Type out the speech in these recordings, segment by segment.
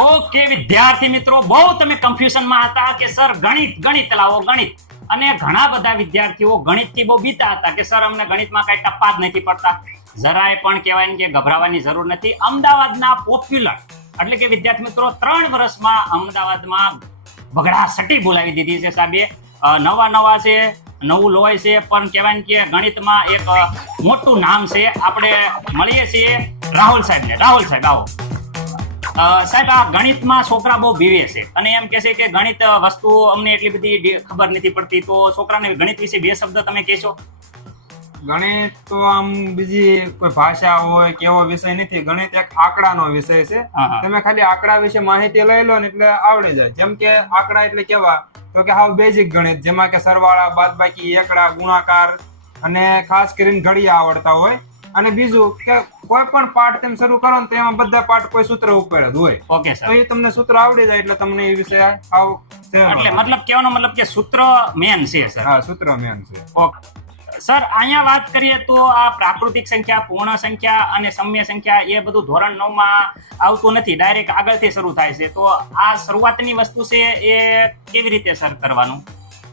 Okay વિદ્યાર્થી મિત્રો, બહુ તમે કન્ફ્યુઝનમાં હતા કે સર ગણિત લાવો ગણિત, અને ઘણા બધા વિદ્યાર્થીઓ ગણિતથી બહુ બીતા હતા કે સર અમને ગણિતમાં કઈ ટપ્પા જ નથી પડતા. જરાય પણ કહેવાય ને કે ગભરાવાની જરૂર નથી. અમદાવાદના પોપ્યુલર એટલે કે વિદ્યાર્થી મિત્રો 3 વર્ષમાં અમદાવાદમાં બગડા સટી બોલાવી દીધી છે સાહેબે. નવા છે, નવું લોય છે, પણ કહેવાય ને કે ગણિતમાં એક મોટું નામ છે. આપણે મળીએ છીએ રાહુલ સાહેબને. રાહુલ સાહેબ આવો. સાહેબ, આ ગણિતમાં છોકરા બહુ બીવે છે અને એમ કે છે કે ગણિત વસ્તુ અમને એટલી બધી ખબર નથી પડતી, તો છોકરાને ગણિત વિશે 2 શબ્દ તમે કહેશો? ગણિત તો આમ બીજી કોઈ ભાષા હોય કે એવો વિષય નથી. ગણિત એક આંકડાનો વિષય છે. તમે ખાલી આંકડા વિશે માહિતી લઈ લો ને એટલે આવડી જાય. જેમ કે આંકડા એટલે કેવા, તો કે હાવ બેઝિક ગણિત, જેમાં કે સરવાળા, બાદબાકી, એકડા, ગુણાકાર અને ખાસ કરીને ઘડિયા આવડતા હોય. અને બીજું કે કોઈ પણ પાઠ તમે શરૂ કરો ને તો એમાં બધા પાઠ કોઈ સૂત્ર ઉપર જ હોય. Okay sir. તો એ તમને સૂત્ર આવડી જાય એટલે તમને એ વિષય એટલે મતલબ કહેવાનો મતલબ કે સૂત્ર મેન છે સર. હા, સૂત્ર મેન છે. ઓકે સર, અહીંયા વાત કરીએ તો આ પ્રાકૃતિક સંખ્યા, પૂર્ણ સંખ્યા અને સમય સંખ્યા એ બધું ધોરણ 9 માં આવતું નથી, ડાયરેક્ટ આગળથી શરૂ થાય છે. તો આ શરૂઆતની વસ્તુ છે એ કેવી રીતે સર કરવાનું?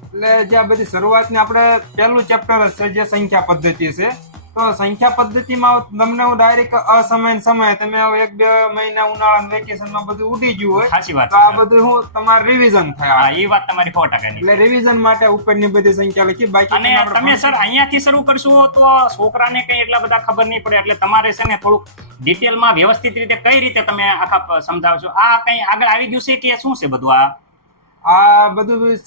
એટલે જે આ બધી શરૂઆતની આપણે પહેલું ચેપ્ટર છે જે સંખ્યા પદ્ધતિ છે. તો સંખ્યા પદ્ધતિમાં તમને હું ડાયરેક્ટ અસમય સમય તમે 1-2 મહિના ઉનાળાના વેકેશનમાં બધું ઉડી ગયું હોય. સાચી વાત. તો આ બધું હું તમારે રિવિઝન થાય. હા, એ વાત તમારી 100% ની. એટલે રિવિઝન માટે ઉપરની બધી સંખ્યા લખી. બાકી અને તમે સર અહીંયાથી શરૂ કરશો તો છોકરાને કઈ એટલા બધા ખબર નહીં પડે, એટલે તમારે છે ને થોડુંક ડિટેલમાં વ્યવસ્થિત રીતે કઈ રીતે તમે આખા સમજાવશો? આ કઈ આગળ આવી ગયું છે કે શું છે બધું? આ બધું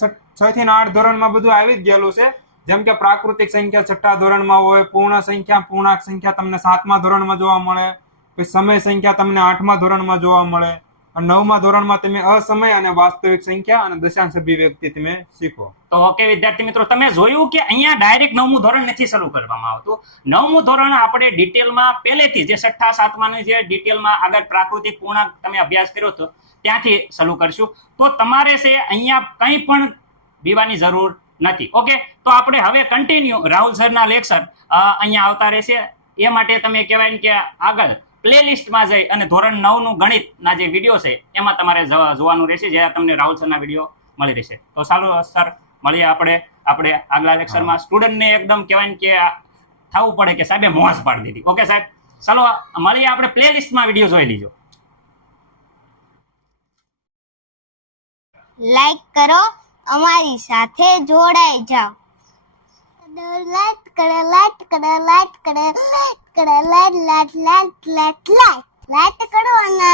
6 થી 8 ધોરણમાં બધું આવી જ ગયેલું છે. જેમ કે પ્રાકૃતિક સંખ્યા 6થા ધોરણમાં હોય, પૂર્ણ સંખ્યા, પૂર્ણાંક સંખ્યા તમને 7મા ધોરણમાં જોવા મળે, પછી સમય સંખ્યા તમને 8મા ધોરણમાં જોવા મળે, અને 9મા ધોરણમાં તમે અસમય અને વાસ્તવિક સંખ્યા અને દશાંશ અભિવ્યક્તિ તમે શીખો. તો ઓકે વિદ્યાર્થી મિત્રો, તમે જોયું કે અહીંયા ડાયરેક્ટ 9મું ધોરણ નથી શરૂ કરવામાં આવતું. 9મું ધોરણ આપણે ડિટેલમાં પહેલેથી જે 6થા 7માની જે ડિટેલમાં આગળ પ્રાકૃતિક પૂર્ણાંક તમે અભ્યાસ કર્યો હતો ત્યાંથી શરૂ કરશું. તો તમારે છે અહીંયા કંઈ પણ બીવાની જરૂર નથી. ઓકે, તો આપણે હવે કન્ટિન્યુ રાહુલ સરના લેક્ચર અહીંયા આવતા રહેશે. એ માટે તમે કહેવાય ને કે આગળ પ્લેલિસ્ટમાં જઈ અને ધોરણ 9નું ગણિતના જે વિડીયો છે એમાં તમારે જોવાનું રહેશે, જ્યાં તમને રાહુલ સરના વિડીયો મળી રહેશે. તો ચાલો સર, મળીએ આપણે આગલા લેક્ચરમાં. સ્ટુડન્ટને એકદમ કહેવાય ને કે થવું પડે કે સાહેબે મોજ પાડી દીધી. ઓકે સાહેબ, ચાલો મળીએ. આપણે પ્લેલિસ્ટમાં વિડીયો જોઈ લીજો. લાઈક કરો, અમારી સાથે જોડાઈ જાઓ. લાઈક કરો, લાઈક કરો, લાઈક કરો, લાઈક કરો, લાઈક કરો અને